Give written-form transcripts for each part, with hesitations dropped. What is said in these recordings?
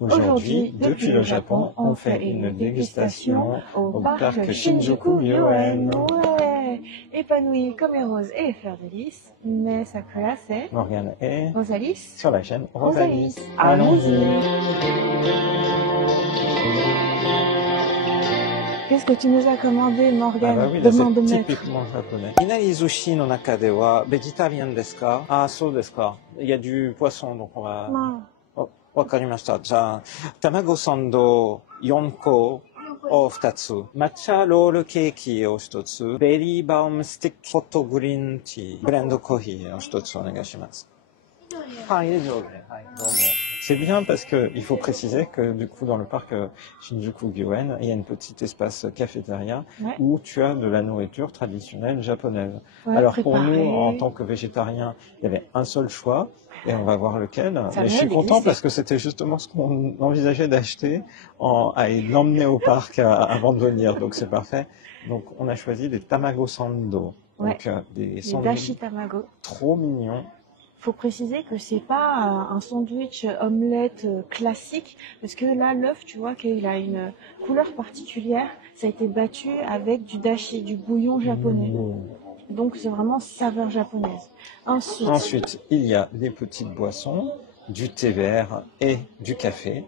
Aujourd'hui, depuis le Japon, on fait une dégustation au parc Shinjuku-gyoen. Ouais, épanoui comme les roses et les fleurs de lys. Mais sa classe est Morgane et Rosalis sur la chaîne Rosalis. Allons-y. Qu'est-ce que tu nous as commandé, Morgane? Ah bah oui, là c'est typiquement japonais. Inarizushi no naka de wa végétarien desu ka? Ah, so desu ka. Il y a du poisson, donc on va... Non. わかりました。じゃあ、卵サンド4個を2つ、抹茶ロールケーキを1つ、ベリーバウムスティックホットグリーンティー、ブレンドコーヒーを1つお願いします。はい、以上で。はい、どうも。C'est bien parce que il faut préciser que du coup dans le parc Shinjuku-gyoen, il y a une petite espace cafétéria où tu as de la nourriture traditionnelle japonaise. Alors pour nous, en tant que végétariens, il y avait un seul choix et on va voir lequel. Mais je suis content parce que c'était justement ce qu'on envisageait d'acheter et de l'emmener au parc avant de venir. Donc c'est parfait. Donc on a choisi des tamago sando, donc des sandwichs trop mignons. Faut préciser que c'est pas un sandwich omelette classique, parce que là, l'œuf, tu vois qu'il a une couleur particulière. Ça a été battu avec du dashi, du bouillon japonais. Donc, c'est vraiment saveur japonaise. Ensuite, il y a des petites boissons, du thé vert et du café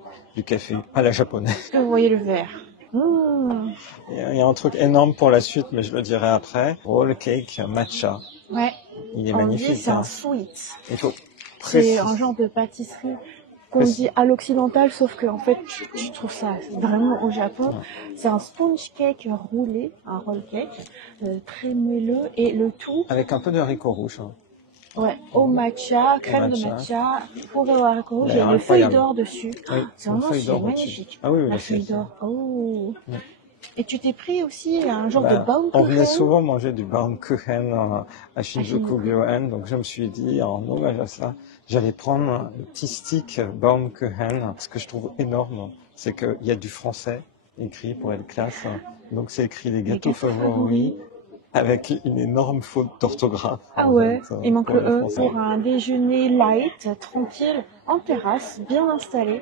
à la japonaise. Est-ce que vous voyez le verre? Il y a un truc énorme pour la suite, mais je le dirai après. Roll cake matcha. Ouais. Il est magnifique. C'est un sweet. C'est un genre de pâtisserie qu'on dit à l'occidental, sauf que en fait, je trouve ça vraiment au Japon. C'est un sponge cake roulé, un roll cake, très moelleux, et le tout avec un peu de haricots rouges. Ouais, au matcha, crème de matcha, pour le haricot rouge, il y a une feuille d'or dessus. Oui, c'est vraiment magnifique. Ah oui, la feuille d'or. Oh. Et tu t'es pris aussi un genre de baumkuchen. On venait souvent manger du baumkuchen à Shinjuku-gyoen, donc je me suis dit, en hommage à ça, j'allais prendre le petit stick baumkuchen. Ce que je trouve énorme, c'est qu'il y a du français écrit pour être classe. Donc c'est écrit les gâteaux favoris avec une énorme faute d'orthographe. Ah ouais, il manque le E. Pour un déjeuner light, tranquille, en terrasse, bien installé.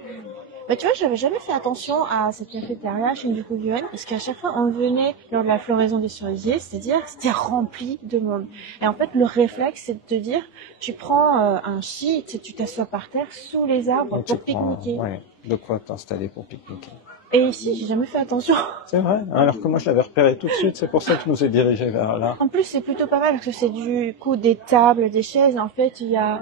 Bah tu vois, j'avais jamais fait attention à cette cafétéria Shinjuku-gyoen parce qu'à chaque fois on venait lors de la floraison des cerisiers, c'est-à-dire c'était rempli de monde. Et en fait le réflexe c'est de te dire, tu prends un sheet, tu t'assois par terre sous les arbres pour pique-niquer. Ouais, de quoi t'installer pour pique-niquer. Et ici, j'ai jamais fait attention. C'est vrai, alors que moi je l'avais repéré tout de suite, c'est pour ça que je nous ai dirigés vers là. En plus, c'est plutôt pas mal parce que c'est du coup des tables, des chaises. En fait, il y a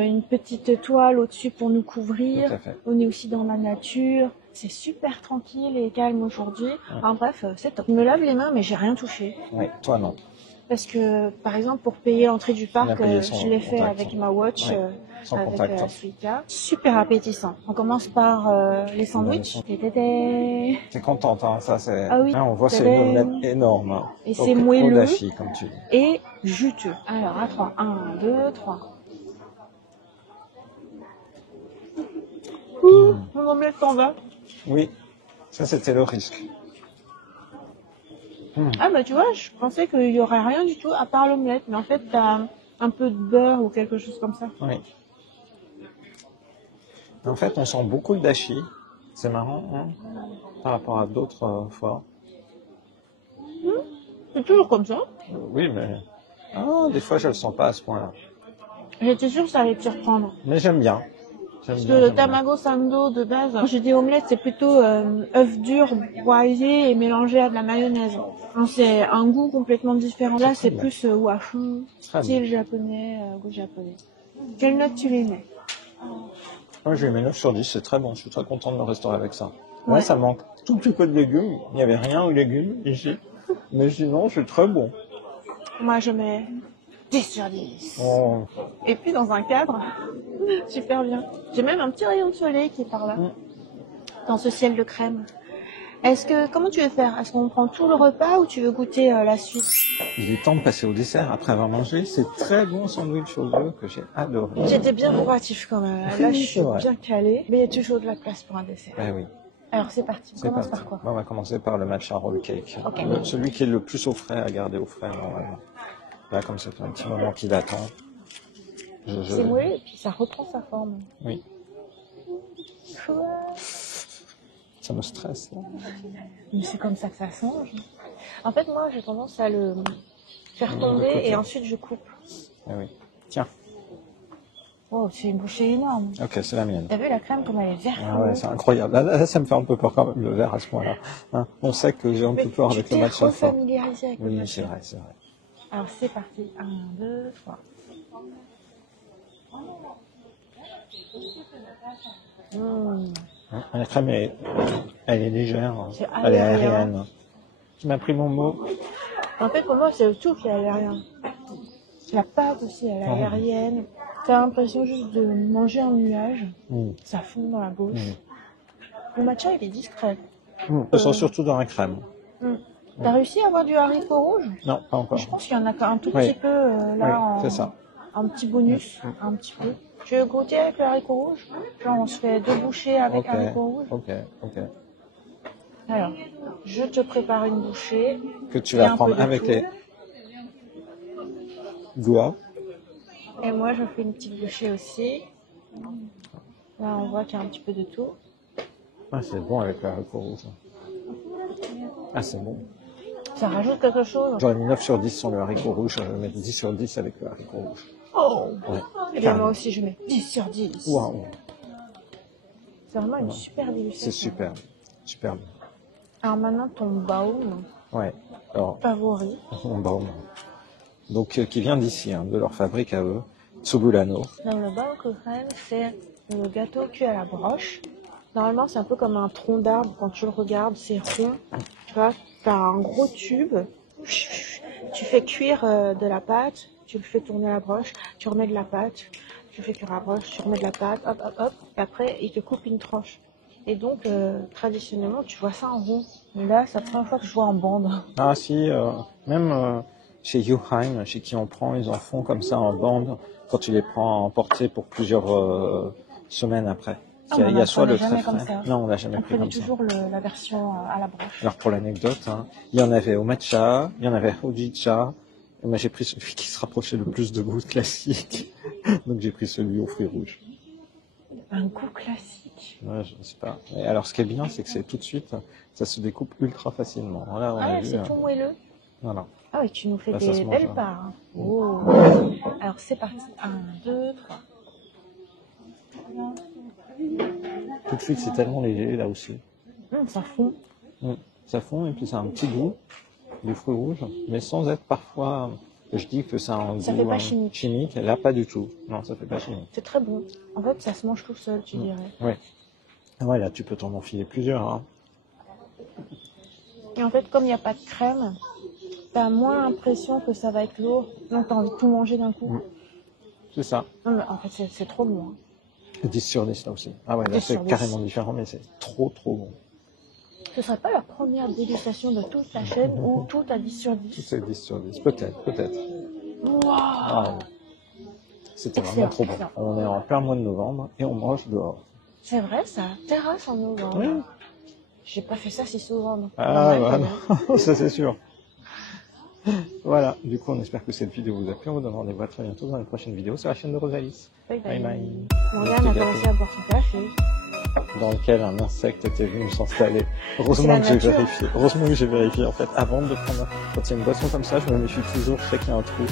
une petite toile au-dessus pour nous couvrir. Tout à fait. On est aussi dans la nature. C'est super tranquille et calme aujourd'hui. Enfin, bref, c'est top. Je me lave les mains, mais j'ai rien touché. Oui, toi non. Parce que, par exemple, pour payer l'entrée du parc, je l'ai fait avec ma watch, avec Suica. Super appétissant. On commence par les sandwichs. T'es contente, hein, ça c'est... Ah oui. Hein, on voit c'est une omelette énorme. Hein. Et c'est moelleux comme tu dis. et juteux. Alors, à 3. 1, 2, 3. Mon omelette s'en va. Oui, ça c'était le risque. Ah bah tu vois, je pensais qu'il y aurait rien du tout à part l'omelette, mais en fait t'as un peu de beurre ou quelque chose comme ça. Oui. En fait, on sent beaucoup le dashi. C'est marrant, hein, par rapport à d'autres fois. C'est toujours comme ça. Oui, mais des fois je le sens pas à ce point-là. J'étais sûre que ça allait te surprendre. Mais j'aime bien. Parce que le tamago sando de base, quand j'ai dit omelette, c'est plutôt œuf dur broyé et mélangé à de la mayonnaise. C'est un goût complètement différent. Là, c'est plus wafu, style japonais, goût japonais. Quelle note tu lui mets? Moi, je lui mets 9 sur 10, c'est très bon. Je suis très content de me restaurer avec ça. Là, ça manque tout petit peu de légumes. Il n'y avait rien aux légumes ici. Mais sinon, c'est très bon. Moi, je mets 10 sur 10. Oh. Et puis dans un cadre, super bien. J'ai même un petit rayon de soleil qui est par là, dans ce ciel de crème. Comment tu veux faire? Est-ce qu'on prend tout le repas ou tu veux goûter la suite? Il est temps de passer au dessert après avoir mangé ces très bons sandwichs aux œufs que j'ai adoré. J'étais bien proactif quand même. Là, je suis bien calée. Mais il y a toujours de la place pour un dessert. Ben oui. Alors c'est parti. On commence par quoi? On va commencer par le matcha roll cake. Okay. Celui qui est le plus au frais, à garder au frais normalement. Là, comme c'est un petit moment qu'il attend. C'est moelleux et puis ça reprend sa forme. Oui. Quoi? Ça me stresse, là. Mais c'est comme ça que ça change. En fait, moi, j'ai tendance à le faire De tomber côté. et ensuite je coupe. Ah oui. Tiens. Oh, c'est une bouchée énorme. Ok, c'est la mienne. T'as vu la crème comme elle est verte? Ah ouais, c'est incroyable. Là, ça me fait un peu peur quand même, le verre à ce point-là. Hein, on sait que j'ai un peu peur avec le matcha fort. Familiarisé avec le Oui, matcha. c'est vrai, c'est vrai. Alors c'est parti. 1, 2, 3. Hein, la crème, elle est légère. C'est Elle est aérien. aérienne. Tu m'as pris mon mot. En fait, pour moi, c'est le tout qui est aérien. La pâte aussi, elle est Ah. aérienne. T'as l'impression juste de manger un nuage. Mm. Ça fond dans la bouche. Le matcha, il est discret. Ça sent surtout dans la crème. T'as réussi à avoir du haricot rouge? Non, pas encore. Je pense qu'il y en a un tout Oui. petit peu là. Oui, c'est ça. Un petit bonus, un petit peu. Tu veux goûter avec le haricot rouge? Genre, on se fait 2 bouchées avec haricot rouge. Ok. Alors, je te prépare une bouchée. Que tu Et vas un prendre peu de avec tout. les doigts. Et moi, je fais une petite bouchée aussi. Là, on voit qu'il y a un petit peu de tout. Ah, c'est bon avec le haricot rouge. Ah, c'est bon. Ça rajoute quelque chose. J'aurais mis 9 sur 10 sur le haricot rouge, je vais mettre 10 sur 10 avec le haricot rouge. Oh! Ouais. Et bien, moi aussi, je mets 10 sur 10. Waouh, C'est vraiment une super dégustation. c'est super. Superbe. Alors maintenant, ton baum Ouais. Alors, favori. mon baume. Donc, qui vient d'ici, hein, de leur fabrique à eux, Tsubulano. Dans le baum crème, c'est le gâteau cuit à la broche. Normalement, c'est un peu comme un tronc d'arbre. Quand tu le regardes, c'est rond. Tu vois, t'as un gros tube. Tu fais cuire de la pâte. Tu le fais tourner à la broche. Tu remets de la pâte. Tu fais cuire à la broche. Tu remets de la pâte. Hop, hop, hop. Et après, il te coupe une tranche. Et donc, traditionnellement, tu vois ça en rond. Mais là, c'est la première fois que je vois en bande. Ah si, même chez Yuhaim, chez qui on prend, ils en font comme ça en bande quand tu les prends à emporter pour plusieurs semaines après. Ah, Il y a soit le jamais très comme frais. ça. Non, on l'a jamais On pris prenait comme ça. toujours la version à la broche. Alors pour l'anecdote, hein, il y en avait au matcha, il y en avait au hojicha. Et moi j'ai pris celui qui se rapprochait le plus de goût classique. Donc j'ai pris celui aux fruits rouges. Un goût classique. Ouais, je sais pas. Et alors ce qui est bien, c'est que c'est tout de suite, ça se découpe ultra facilement. Là, on Ah a ouais, vu. c'est tout moelleux. Voilà. Ah oui, tu nous fais Là, ça se des mange, belles hein. parts. Hein. Oh. Alors c'est parti. 1, 2, 3. Tout de suite, c'est tellement léger là aussi. Ça fond. Ça fond et puis ça a un petit goût du fruit rouge, mais sans être parfois. Je dis que ça a un Ça goût fait pas chimique. Là, pas du tout. Non, ça fait pas chimique. C'est très bon. En fait, ça se mange tout seul, tu dirais. Ouais. Ouais, là, tu peux t'en enfiler plusieurs. Hein. Et en fait, comme il n'y a pas de crème, t'as moins l'impression que ça va être lourd. Donc t'as envie de tout manger d'un coup. C'est ça. Non, mais en fait, c'est trop bon. 10 sur 10 là aussi. Ah ouais, là 10 c'est sur 10. carrément différent, mais c'est trop bon. Ce serait pas la première dégustation de toute la chaîne où tout a 10 sur 10. C'est 10 sur 10. Peut-être. Waouh! Ah, c'était vraiment trop bon. Excellent. On est en plein mois de novembre et on mange dehors. C'est vrai ça, terrasse en novembre. Oui. J'ai pas fait ça si souvent. Donc Ah normal, bah quand même. non, ça c'est sûr. Voilà, du coup on espère que cette vidéo vous a plu. On vous donne rendez-vous à très bientôt dans les prochaines vidéos sur la chaîne de Rosalis. Bye Bye bye. Morgane a commencé à boire son café. Dans lequel un insecte était venu s'installer. C'est Heureusement la que j'ai nature. vérifié. Heureusement que j'ai vérifié en fait. Avant de prendre, quand il y a une boisson comme ça, je me méfie toujours, je sais qu'il y a un trou.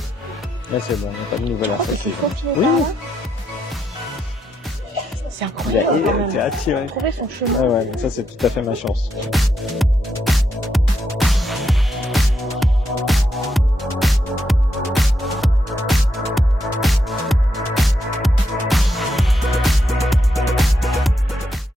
Là c'est bon, il n'y a pas de nouvelle Oh, mais c'est insecte. faufilé Oui. par là. C'est Il a incroyable quand été même. attiré. Trouver son chemin. Ah ouais, mais ça c'est tout à fait ma chance.